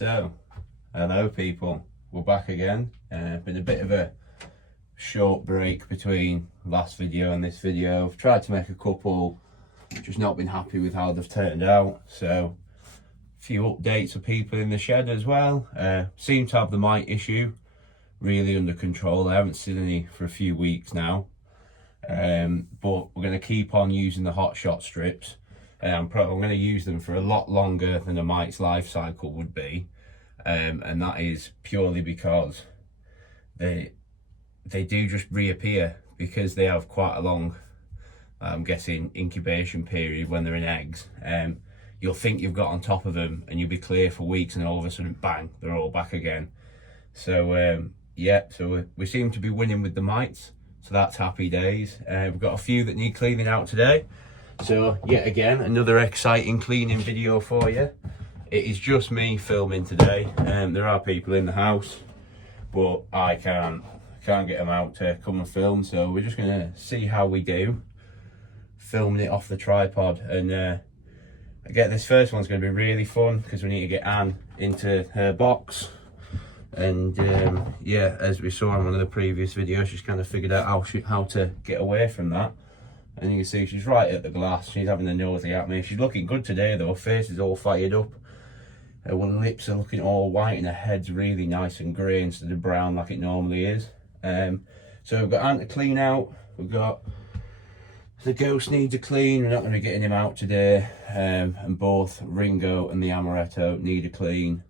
So, hello people, we're back again. Been a bit of a short break between last video and this video. I've tried to make a couple, just not been happy with how they've turned out. So, a few updates for people in the shed as well. Seem to have the mite issue really under control. I haven't seen any for a few weeks now. But we're going to keep on using the hot shot strips. I'm going to use them for a lot longer than a mite's life cycle would be, and that is purely because they do just reappear because they have quite a long, I'm guessing, incubation period when they're in eggs. You'll think you've got on top of them and you'll be clear for weeks, and all of a sudden bang, they're all back again. So yeah, so we seem to be winning with the mites, so that's happy days. We've got a few that need cleaning out today. So yet again, another exciting cleaning video for you. It is just me filming today. There are people in the house, but I can't get them out to come and film. So we're just gonna see how we do filming it off the tripod. And I get this first one's gonna be really fun because we need to get Anne into her box. And yeah, as we saw in one of the previous videos, she's kind of figured out how to get away from that. And you can see she's right at the glass. She's having a nosy at me. She's looking good today though. Her face is all fired up. Her lips are looking all white and her head's really nice and grey instead of brown like it normally is. So we've got Ant to clean out. We've got the ghost needs a clean. We're not going to be getting him out today. And both Ringo and the Amaretto need a clean.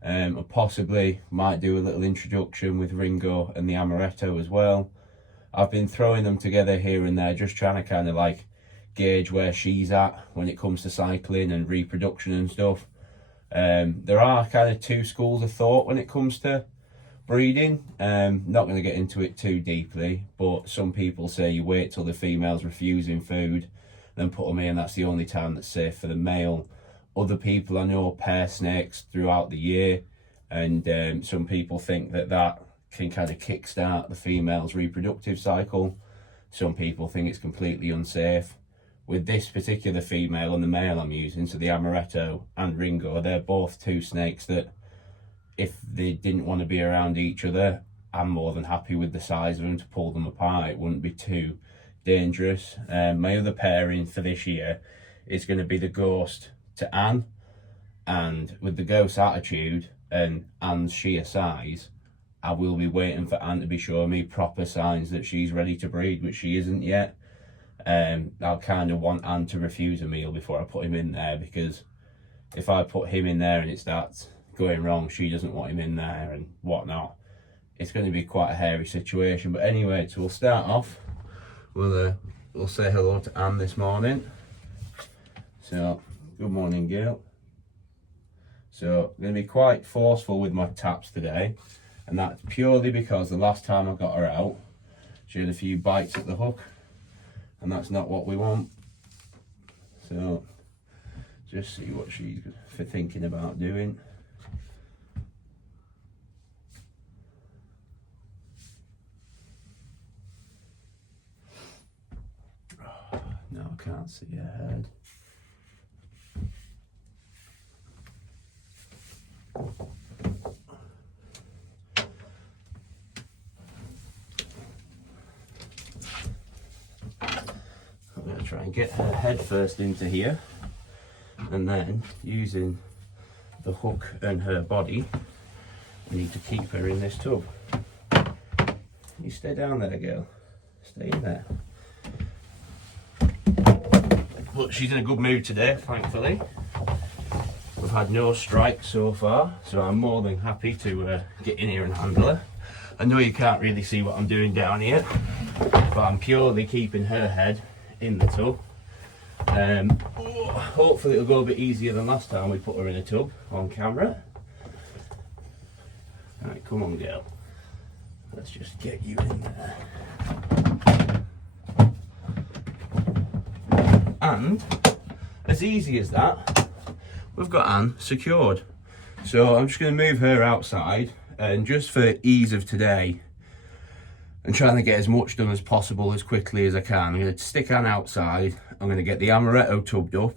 And possibly might do a little introduction with Ringo and the Amaretto as well. I've been throwing them together here and there, just trying to kind of like gauge where she's at when it comes to cycling and reproduction and stuff. There are kind of two schools of thought when it comes to breeding. Not going to get into it too deeply, but some people say you wait till the female's refusing food, then put them in. That's the only time that's safe for the male. Other people I know pair snakes throughout the year, and some people think that can kind of kickstart the female's reproductive cycle. Some people think it's completely unsafe. With this particular female and the male I'm using, so the Amaretto and Ringo, they're both two snakes that if they didn't want to be around each other, I'm more than happy with the size of them to pull them apart. It wouldn't be too dangerous. My other pairing for this year is going to be the Ghost to Anne, and with the Ghost attitude and Anne's sheer size, I will be waiting for Anne to be showing me proper signs that she's ready to breed, which she isn't yet. I'll kind of want Anne to refuse a meal before I put him in there, because if I put him in there and it starts going wrong, she doesn't want him in there and whatnot. It's going to be quite a hairy situation. But anyway, so we'll start off. We'll say hello to Anne this morning. So, good morning, girl. So, I'm going to be quite forceful with my taps today. And that's purely because the last time I got her out, she had a few bites at the hook, and that's not what we want. So just see what she's thinking about doing. Oh, no, I can't see her head. Try and get her head first into here, and then using the hook and her body, we need to keep her in this tub. You stay down there, girl. Stay in there. But she's in a good mood today, thankfully. We've had no strikes so far, so I'm more than happy to get in here and handle her. I know you can't really see what I'm doing down here, but I'm purely keeping her head in the tub. Hopefully it'll go a bit easier than last time we put her in a tub on camera. Right, come on, girl. Let's just get you in there. And as easy as that, we've got Anne secured. So I'm just going to move her outside, and just for ease of today, and trying to get as much done as possible as quickly as I can, I'm going to stick Anne outside. I'm going to get the Amaretto tubbed up,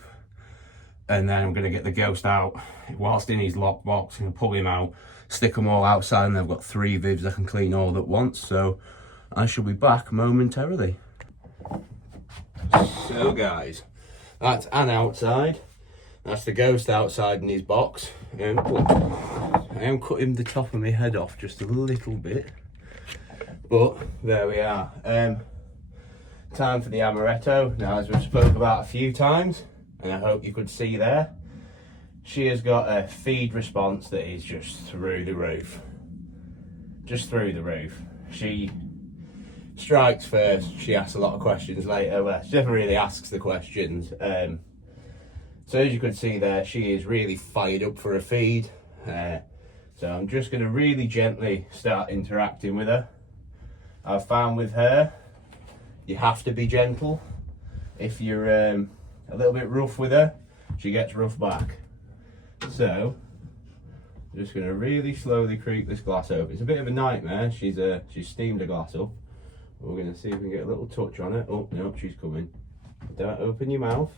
and then I'm going to get the ghost out whilst in his lockbox and pull him out, stick them all outside, and I've got 3 vivs I can clean all at once. So I shall be back momentarily. So guys, that's Anne outside, that's the ghost outside in his box. I am cutting the top of my head off just a little bit, but there we are. Time for the amaretto. Now, as we've spoke about a few times, and I hope you could see there, she has got a feed response that is just through the roof. Just through the roof. She strikes first, she asks a lot of questions later. Well, she never really asks the questions. So as you could see there, she is really fired up for a feed. So I'm just going to really gently start interacting with her. I've found with her, you have to be gentle. If you're a little bit rough with her, she gets rough back. So I'm just going to really slowly creep this glass open. It's a bit of a nightmare. She's steamed the glass up. We're going to see if we can get a little touch on it. Oh no, she's coming. Don't open your mouth.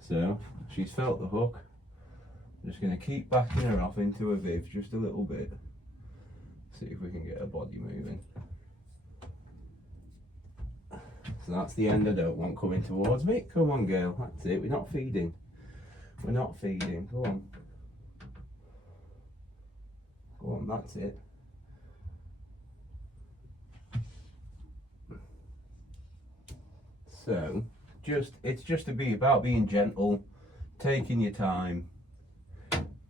So she's felt the hook. I'm just going to keep backing her off into a viv just a little bit. See if we can get her body moving. So that's the end I don't want coming towards me. Come on, girl. That's it. We're not feeding. We're not feeding. Go on. Go on, that's it. So, it's just to be about being gentle, taking your time.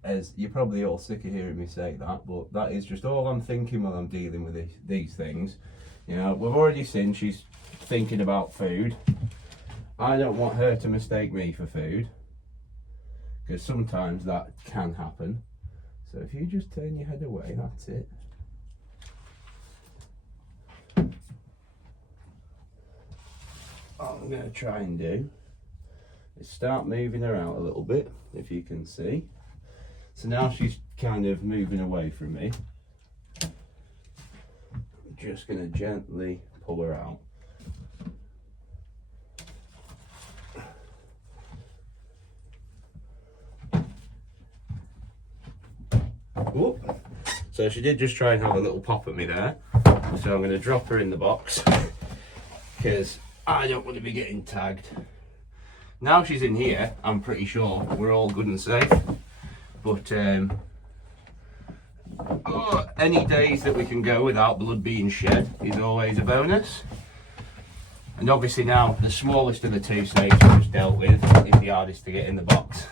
As you're probably all sick of hearing me say that, but that is just all I'm thinking while I'm dealing with these things. You know, we've already seen she's thinking about food. I don't want her to mistake me for food, because sometimes that can happen. So if you just turn your head away, that's it. What I'm going to try and do is start moving her out a little bit, if you can see. So now she's kind of moving away from me. I'm just going to gently pull her out. Whoop. So she did just try and have a little pop at me there. So I'm going to drop her in the box because I don't want to be getting tagged. Now she's in here, I'm pretty sure we're all good and safe. But any days that we can go without blood being shed is always a bonus. And obviously now the smallest of the 2 snakes we just dealt with is the hardest to get in the box.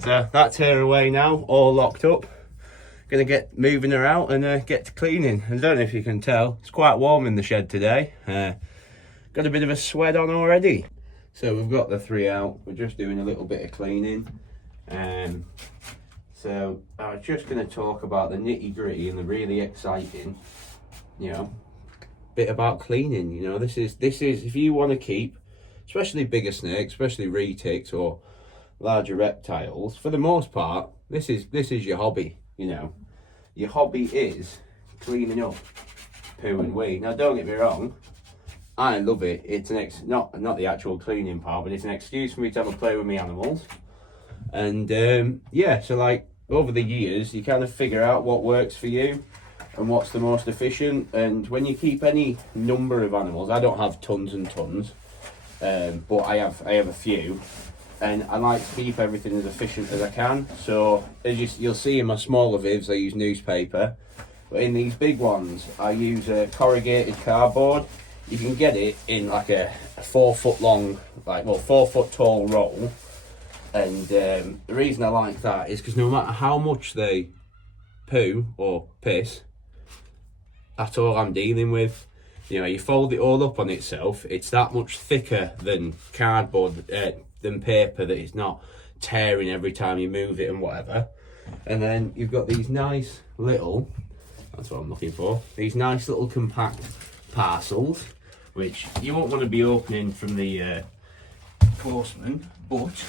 So that's her away now, all locked up. Gonna get moving her out and get to cleaning. And I don't know if you can tell, it's quite warm in the shed today. Got a bit of a sweat on already. So we've got the 3 out, we're just doing a little bit of cleaning. So I was just going to talk about the nitty gritty and the really exciting, you know, bit about cleaning. You know, this is if you want to keep, especially bigger snakes, especially retics or larger reptiles, for the most part, this is your hobby. You know, your hobby is cleaning up poo and wee. Now don't get me wrong, I love it. It's not the actual cleaning part, but it's an excuse for me to have a play with my animals. And yeah, so like over the years you kind of figure out what works for you and what's the most efficient. And when you keep any number of animals, I don't have tons and tons, but I have a few, and I like to keep everything as efficient as I can. So as you'll see in my smaller vivs I use newspaper, but in these big ones I use a corrugated cardboard. You can get it in like a 4 foot long, 4 foot tall roll. And the reason I like that is because no matter how much they poo or piss, that's all I'm dealing with. You know, you fold it all up on itself, it's that much thicker than cardboard, than paper, that it's not tearing every time you move it and whatever. And then you've got these nice little, that's what I'm looking for, these nice little compact parcels, which you won't want to be opening from the postman, but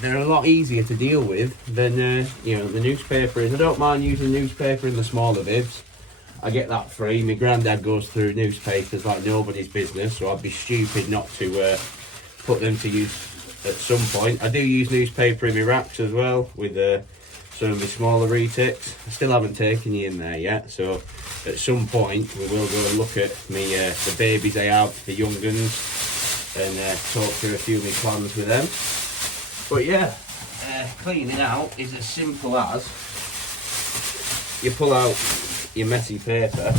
they're a lot easier to deal with than you know, the newspaper is. I don't mind using newspaper in the smaller vivs. I get that free. My granddad goes through newspapers like nobody's business, so I'd be stupid not to put them to use at some point. I do use newspaper in my racks as well with some of the smaller Retics. I still haven't taken you in there yet, so at some point we will go and look at me the babies I have, the young guns, and talk through a few of my plans with them. But yeah, cleaning out is as simple as you pull out your messy paper,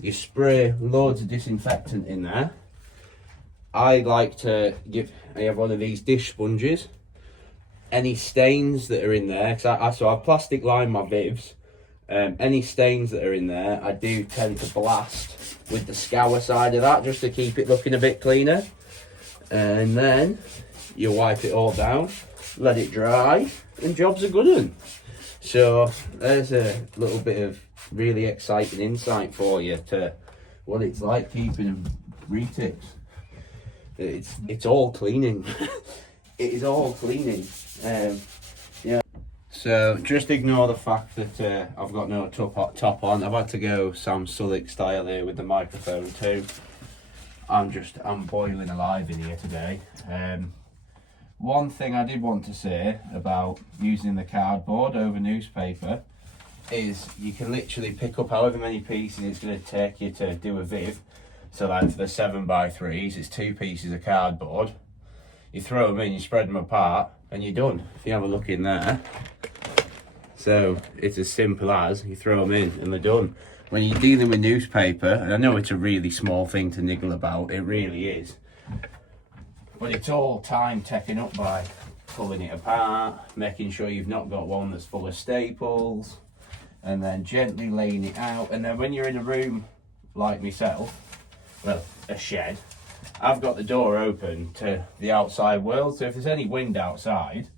you spray loads of disinfectant in there. I like to I have one of these dish sponges. Any stains that are in there, so I plastic line my vivs. Any stains that are in there, I do tend to blast with the scour side of that, just to keep it looking a bit cleaner. And then you wipe it all down, let it dry, and job's a good one. So there's a little bit of really exciting insight for you to what it's like keeping them Retix. It's all cleaning. It is all cleaning. Yeah. So just ignore the fact that I've got no top on. I've had to go Sam Sulek style here with the microphone too. I'm boiling alive in here today. One thing I did want to say about using the cardboard over newspaper is you can literally pick up however many pieces it's going to take you to do a viv. So like for the 7x3s, it's 2 pieces of cardboard. You throw them in, you spread them apart, and you're done. If you have a look in there. So it's as simple as you throw them in and they're done. When you're dealing with newspaper, and I know it's a really small thing to niggle about, it really is. But it's all time taken up by pulling it apart, making sure you've not got one that's full of staples, and then gently laying it out. And then when you're in a room like myself, well, a shed, I've got the door open to the outside world, so if there's any wind outside,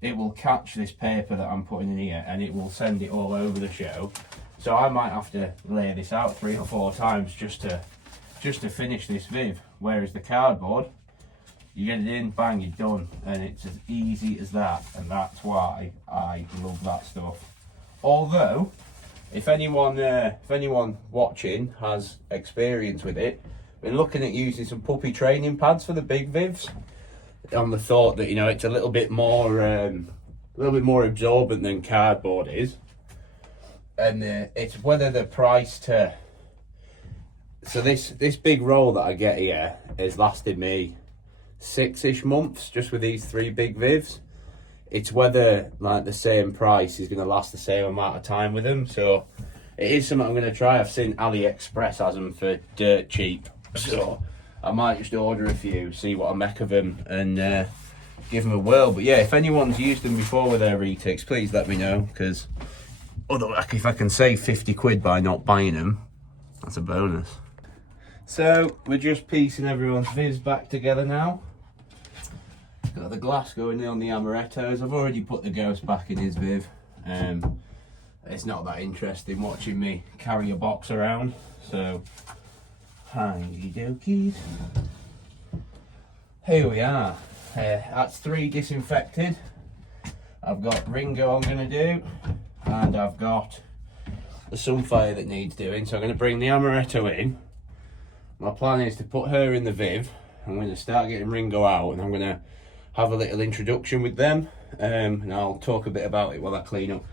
it will catch this paper that I'm putting in here and it will send it all over the show. So I might have to lay this out 3 or 4 times just to finish this viv. Whereas the cardboard, you get it in, bang, you're done, and it's as easy as that. And that's why I love that stuff. Although, if anyone watching has experience with it, been looking at using some puppy training pads for the big vivs, on the thought that, you know, it's a little bit more absorbent than cardboard is, and it's whether the price to. So this big roll that I get here has lasted me 6-ish months just with these 3 big vivs. It's whether like the same price is going to last the same amount of time with them. So it is something I'm going to try. I've seen AliExpress has them for dirt cheap, so I might just order a few, see what I make of them, and give them a whirl. But yeah, if anyone's used them before with their Retix, please let me know, because if I can save 50 quid by not buying them, that's a bonus. So we're just piecing everyone's viz back together now. Got the glass going in on the amarettos. I've already put the ghost back in his viv. It's not that interesting watching me carry a box around, so handy dokies. Here we are. That's 3 disinfected. I've got Ringo I'm going to do, and I've got the Sunfire that needs doing. So I'm going to bring the amaretto in. My plan is to put her in the viv. I'm going to start getting Ringo out, and I'm going to have a little introduction with them, and I'll talk a bit about it while I clean up.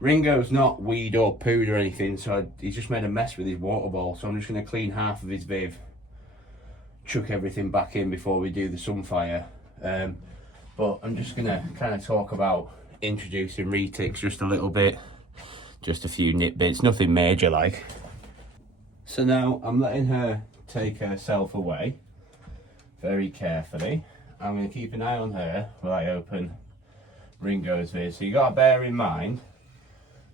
Ringo's not weed or pooed or anything, so he's just made a mess with his water ball, so I'm just going to clean half of his viv, chuck everything back in before we do the Sunfire. But I'm just going to kind of talk about introducing Retix just a little bit, just a few nit bits, nothing major like. So now I'm letting her take herself away very carefully. I'm going to keep an eye on her while I open Ringo's viz. So you got to bear in mind,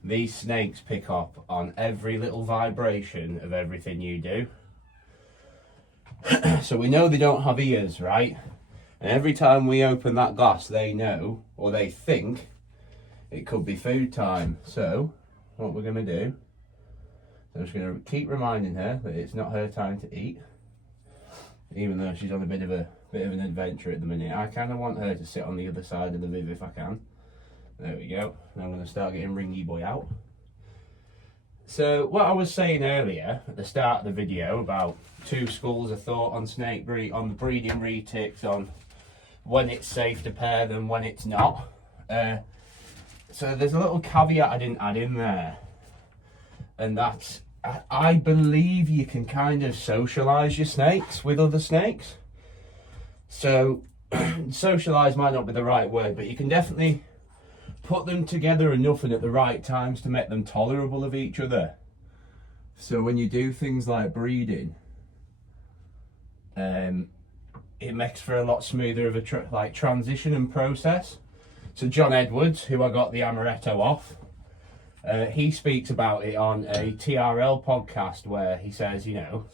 these snakes pick up on every little vibration of everything you do. So we know they don't have ears, right? And every time we open that glass, they know, or they think, it could be food time. So what we're going to do, I'm just going to keep reminding her that it's not her time to eat, even though she's on a bit of an adventure at the minute. I kind of want her to sit on the other side of the viv if I can. There we go. And I'm going to start getting Ringy Boy out. So what I was saying earlier at the start of the video about two schools of thought on on the breeding retics, on when it's safe to pair them, when it's not. So there's a little caveat I didn't add in there, and that's I believe you can kind of socialise your snakes with other snakes. So socialise might not be the right word, but you can definitely put them together enough and at the right times to make them tolerable of each other. So when you do things like breeding, it makes for a lot smoother of a transition and process. So John Edwards, who I got the amaretto off, he speaks about it on a TRL podcast where he says, you know,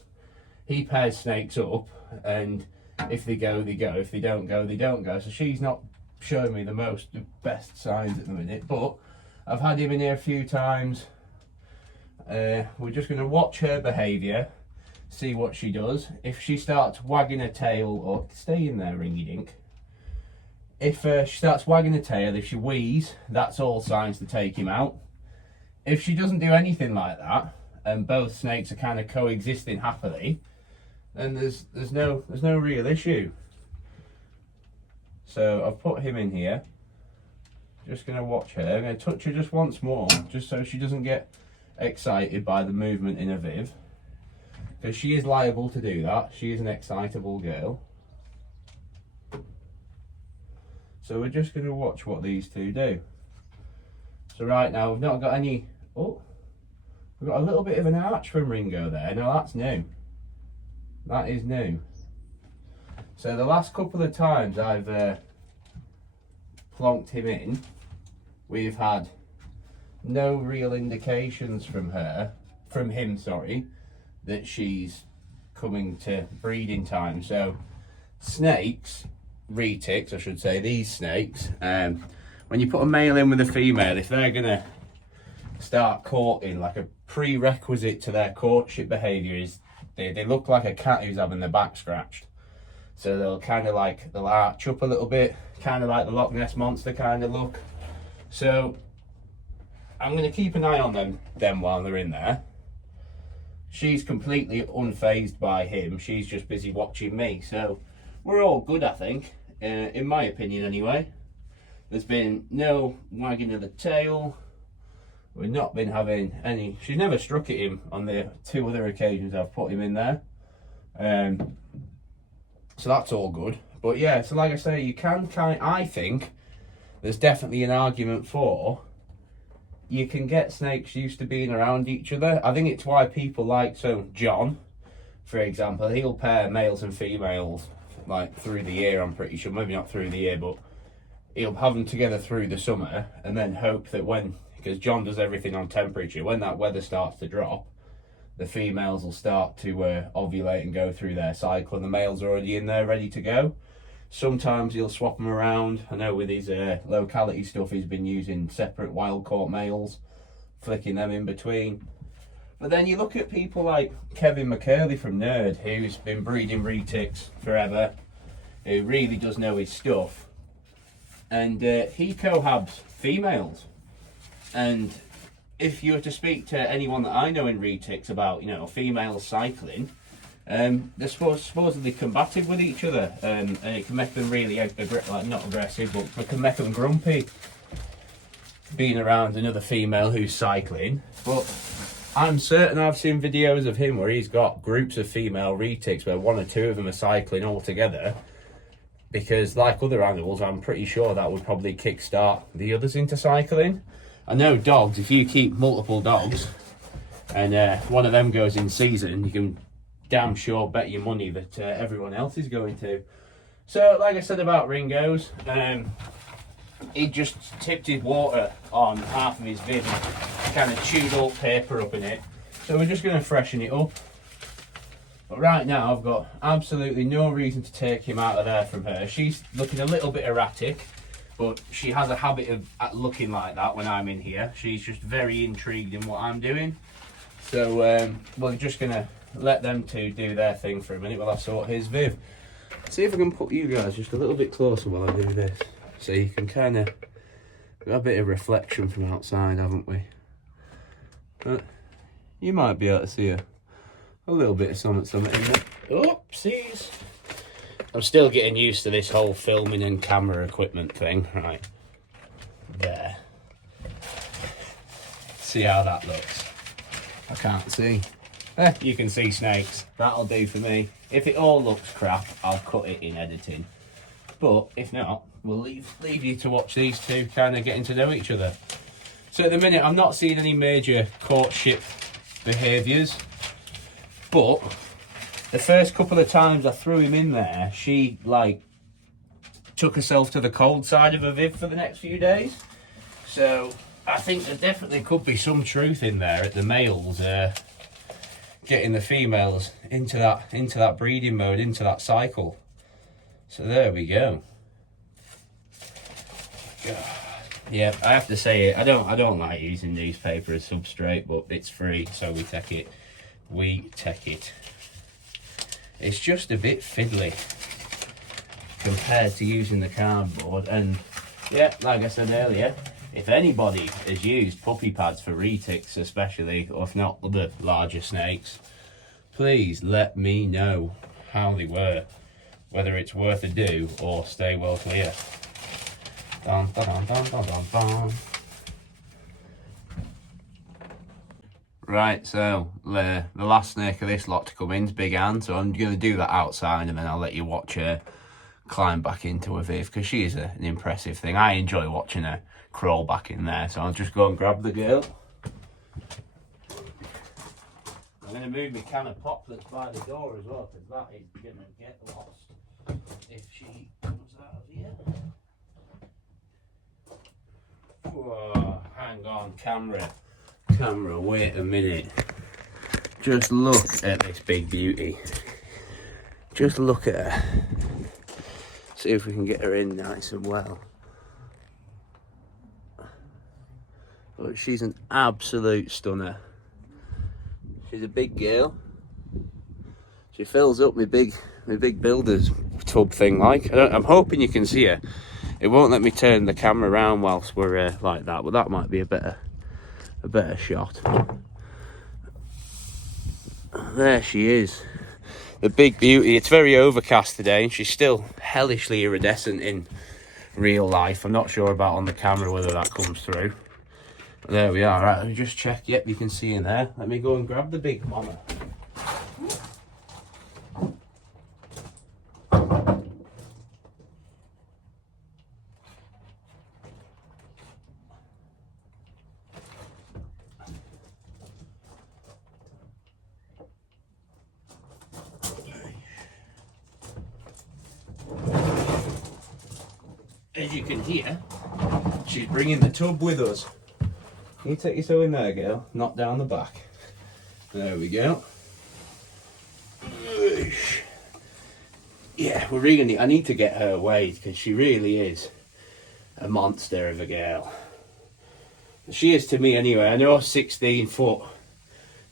he pairs snakes up, and if they go, they go. If they don't go, they don't go. So she's not showing me the best signs at the minute, but I've had him in here a few times. We're just going to watch her behaviour, see what she does. If she starts wagging her tail, or stay in there, ringy dink. If she starts wagging her tail, if she wheezes, that's all signs to take him out. If she doesn't do anything like that, and both snakes are kind of coexisting happily, then there's no real issue. So I've put him in here. Just going to watch her. I'm going to touch her just once more, just so she doesn't get excited by the movement in her viv, because she is liable to do that. She is an excitable girl. So we're just going to watch what these two do. So right now we've not got any. Oh, we've got a little bit of an arch from Ringo there. Now that's new. That is new. So the last couple of times I've plonked him in, we've had no real indications from him, that she's coming to breeding time. So snakes, retics I should say, these snakes, when you put a male in with a female, if they're gonna start courting, like a prerequisite to their courtship behaviour is they look like a cat who's having their back scratched. So they'll arch up a little bit, kind of like the Loch Ness Monster kind of look. So I'm going to keep an eye on them while they're in there. She's completely unfazed by him. She's just busy watching me. So we're all good, I think, in my opinion anyway. There's been no wagging of the tail. We've not been having any. She's never struck at him on the two other occasions I've put him in there. So that's all good. But yeah, so like I say, you can I think there's definitely an argument for you can get snakes used to being around each other. I think it's why people like, so John, for example, he'll pair males and females like through the year, I'm pretty sure. Maybe not through the year, but he'll have them together through the summer and then hope that because John does everything on temperature, when that weather starts to drop, the females will start to ovulate and go through their cycle, and the males are already in there ready to go. Sometimes he'll swap them around. I know with his locality stuff, he's been using separate wild caught males, flicking them in between. But then you look at people like Kevin McCurley from Nerd, who's been breeding retics forever, who really does know his stuff, and he cohabs females. And if you were to speak to anyone that I know in retics about, females cycling, they're supposedly combative with each other, and it can make them really not aggressive, but it can make them grumpy being around another female who's cycling. But I'm certain I've seen videos of him where he's got groups of female retics where one or two of them are cycling all together, because like other animals, I'm pretty sure that would probably kickstart the others into cycling. I know dogs, if you keep multiple dogs and one of them goes in season, you can damn sure bet your money that everyone else is going to. So like I said about Ringo's, he just tipped his water on half of his vid and kind of chewed all paper up in it. So we're just going to freshen it up. But right now I've got absolutely no reason to take him out of there from her. She's looking a little bit erratic, but she has a habit of looking like that when I'm in here. She's just very intrigued in what I'm doing. So we're just going to let them two do their thing for a minute while I sort his viv. See if I can put you guys just a little bit closer while I do this. So you can kind of got a bit of reflection from outside, haven't we? But you might be able to see a little bit of something in there. Oopsies. I'm still getting used to this whole filming and camera equipment thing. Right, there. See how that looks. I can't see. You can see snakes. That'll do for me. If it all looks crap, I'll cut it in editing. But if not, we'll leave you to watch these two kind of getting to know each other. So at the minute, I'm not seeing any major courtship behaviours. But the first couple of times I threw him in there, she like took herself to the cold side of her viv for the next few days. So I think there definitely could be some truth in there at the males getting the females into that breeding mode, into that cycle. So there we go. God. Yeah, I have to say it. I don't like using newspaper as substrate, but it's free, so we take it. We take it. It's just a bit fiddly compared to using the cardboard. And yeah, like I said earlier, if anybody has used puppy pads for Retix especially, or if not other larger snakes, please let me know how they were, whether it's worth a do or stay well clear. Dun, dun, dun, dun, dun, dun, dun. Right, so the last snake of this lot to come in is Big Ann, so I'm going to do that outside and then I'll let you watch her climb back into a viv, because she is an impressive thing. I enjoy watching her crawl back in there, so I'll just go and grab the girl. I'm going to move my can of pop that's by the door as well, because that is going to get lost if she comes out of here. Whoa, hang on, camera, wait a minute. Just look at this big beauty. Just look at her. See if we can get her in nice and well. But she's an absolute stunner. She's a big girl. She fills up my big builder's tub thing like. I'm hoping you can see her. It won't let me turn the camera around whilst we're like that, but that might be a better shot. There she is. The big beauty. It's very overcast today and she's still hellishly iridescent in real life. I'm not sure about on the camera whether that comes through. But there we are. Right, let me just check. Yep, you can see in there. Let me go and grab the big mama. As you can hear, she's bringing the tub with us. Can you take your toe in there, girl? Not down the back. There we go. Yeah, I need to get her away because she really is a monster of a girl. She is to me anyway. I know 16 foot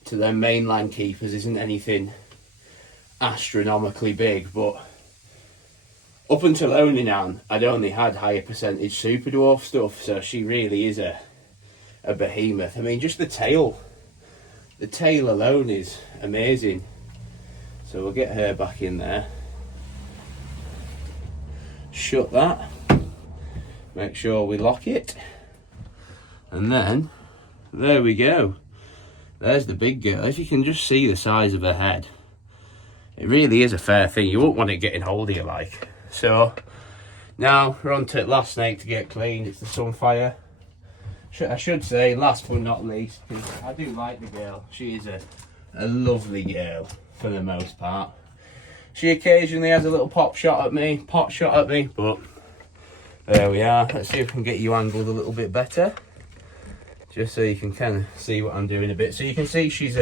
to them mainland keepers isn't anything astronomically big, but up until owning Anne, I'd only had higher percentage super dwarf stuff, so she really is a behemoth. I mean, just the tail alone is amazing. So we'll get her back in there. Shut that. Make sure we lock it. And then, there we go. There's the big girl. If you can just see the size of her head, it really is a fair thing. You won't want it getting hold of you like. So now we're on to the last snake to get cleaned. It's the Sunfire. I should say last but not least, because I do like the girl. She is a lovely girl for the most part. She occasionally has a little pot shot at me, but there we are. Let's see if we can get you angled a little bit better, just so you can kind of see what I'm doing a bit. So you can see she's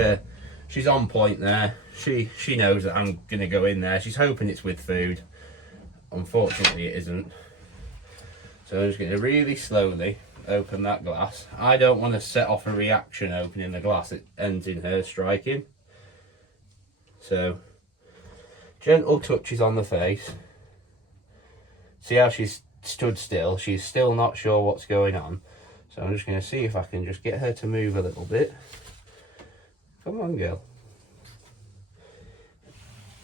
on point there. She knows that I'm gonna go in there. She's hoping it's with food. Unfortunately, it isn't. So I'm just going to really slowly open that glass. I don't want to set off a reaction opening the glass. It ends in her striking. So, gentle touches on the face. See how she's stood still? She's still not sure what's going on. So I'm just going to see if I can just get her to move a little bit. Come on, girl.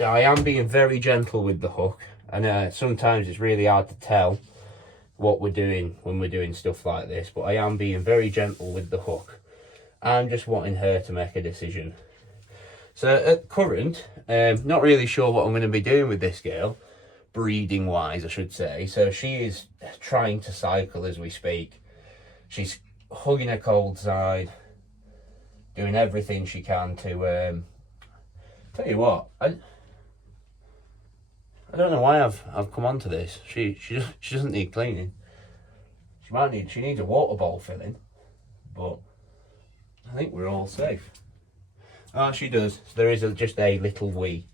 Now, I am being very gentle with the hook, and sometimes it's really hard to tell what we're doing when we're doing stuff like this, but I am being very gentle with the hook. I'm just wanting her to make a decision. So at current, not really sure what I'm going to be doing with this girl, breeding wise I should say. So she is trying to cycle as we speak. She's hugging her cold side, doing everything she can to tell you what, I don't know why I've come onto this. She doesn't need cleaning. She needs a water bowl filling, but I think we're all safe. Oh, she does. So there is just a little wee.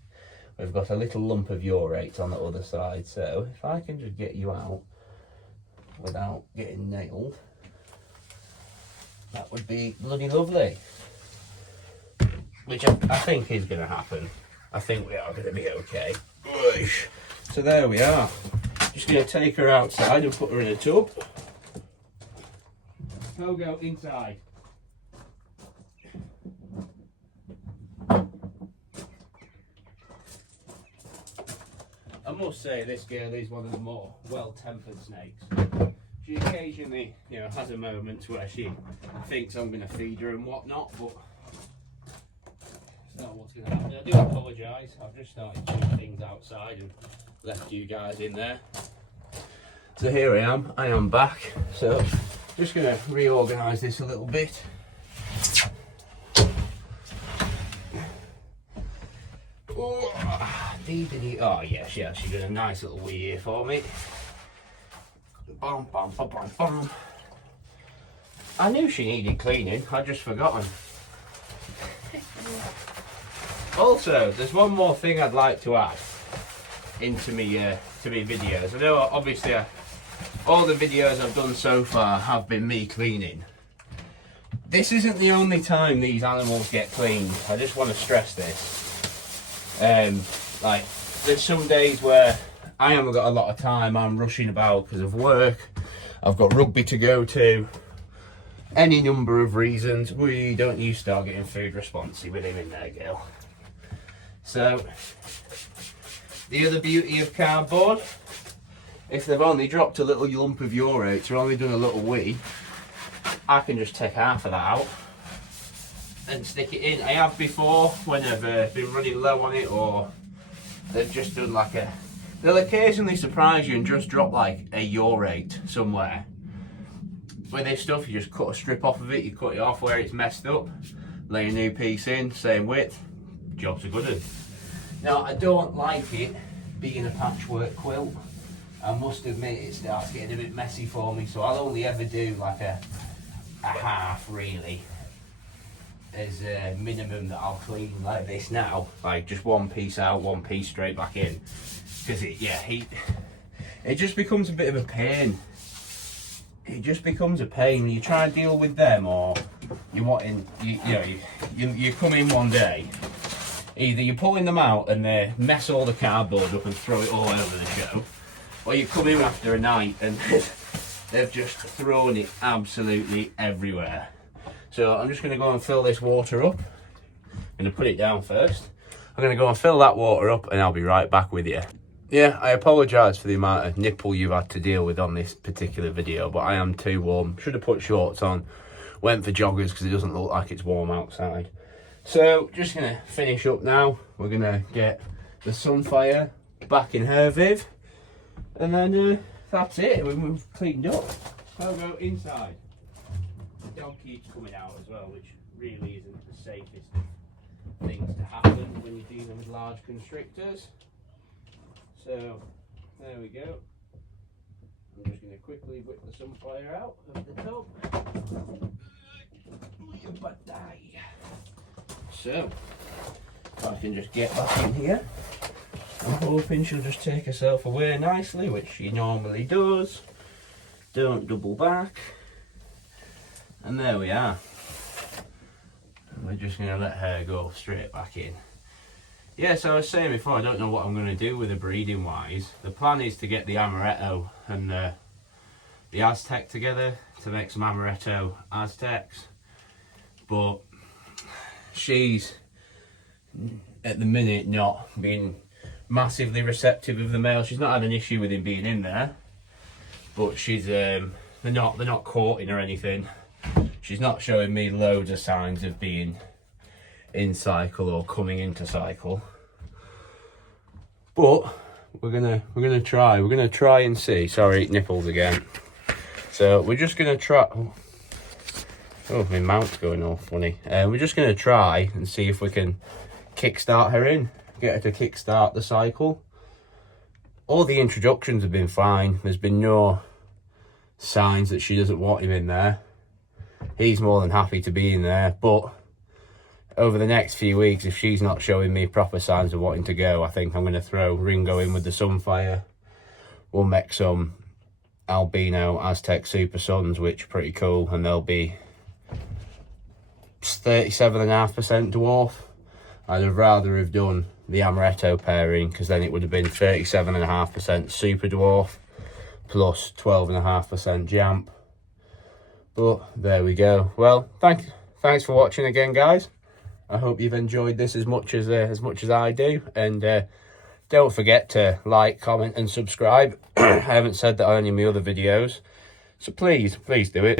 We've got a little lump of urate on the other side. So if I can just get you out without getting nailed, that would be bloody lovely. Which I think is going to happen. I think we are going to be okay. So there we are. Just going to take her outside and put her in a tub. Go inside. I must say this girl is one of the more well-tempered snakes. She occasionally, has a moment where she thinks I'm going to feed her and whatnot, but that's not what's going to happen. I do apologise. I've just started doing things outside and left you guys in there. So here I am. I am back. So just going to reorganise this a little bit. Oh yes, yeah, she did a nice little wee here for me. Bum, bum, bum, bum, bum. I knew she needed cleaning, I'd just forgotten. Also, there's one more thing I'd like to add into me videos. I know obviously all the videos I've done so far have been me cleaning. This isn't the only time these animals get cleaned. I just want to stress this. Like, there's some days where I haven't got a lot of time, I'm rushing about because of work, I've got rugby to go to, any number of reasons. We don't need to start getting food responsive with him in there, girl. So, the other beauty of cardboard, if they've only dropped a little lump of urate or only done a little wee, I can just take half of that out and stick it in. I have before when I've been running low on it, or they've just done like they'll occasionally surprise you and just drop like a urate somewhere. With this stuff, you just cut a strip off of it, you cut it off where it's messed up, lay a new piece in, same width, job's a good one. Now, I don't like it being a patchwork quilt. I must admit it starts getting a bit messy for me, so I'll only ever do like a half really as a minimum that I'll clean like this now, like just one piece out, one piece straight back in, because it just becomes a bit of a pain. It just becomes a pain when you try and deal with them, or you come in one day, either you're pulling them out and they mess all the cardboard up and throw it all over the show, or you come in after a night and they've just thrown it absolutely everywhere. So I'm just going to go and fill this water up. I'm going to put it down first. I'm going to go and fill that water up and I'll be right back with you. Yeah, I apologise for the amount of nipple you've had to deal with on this particular video, but I am too warm. Should have put shorts on. Went for joggers because it doesn't look like it's warm outside. So just going to finish up now. We're going to get the Sunfire back in her viv. And then that's it. We've cleaned up. I'll go inside. The dog keeps coming out as well, which really isn't the safest of things to happen when you're dealing with large constrictors. So there we go. I'm just going to quickly whip the Sunfire out of the tub. So if I can just get back in here, I'm hoping she'll just take herself away nicely, which she normally does. Don't double back. And there we are. We're just going to let her go straight back in. Yeah, so I was saying before, I don't know what I'm going to do with the breeding wise. The plan is to get the Amaretto and the Aztec together to make some Amaretto Aztecs. But she's at the minute not being massively receptive of the male. She's not had an issue with him being in there, but she's they're not courting or anything. She's not showing me loads of signs of being in cycle or coming into cycle. But we're gonna try and see. Sorry, nipples again. So we're just gonna try. Oh, my mouth's going all funny. We're just gonna try and see if we can kickstart her in, get her to kickstart the cycle. All the introductions have been fine. There's been no signs that she doesn't want him in there. He's more than happy to be in there, but over the next few weeks, if she's not showing me proper signs of wanting to go, I think I'm going to throw Ringo in with the Sunfire. We'll make some albino Aztec Super Suns, which are pretty cool, and they'll be 37.5% dwarf. I'd have rather have done the Amaretto pairing, because then it would have been 37.5% Super Dwarf plus 12.5% Jamp. But there we go. Well, thanks for watching again, guys. I hope you've enjoyed this as much as I do, and don't forget to like, comment and subscribe. I haven't said that on any of my other videos, so please do it.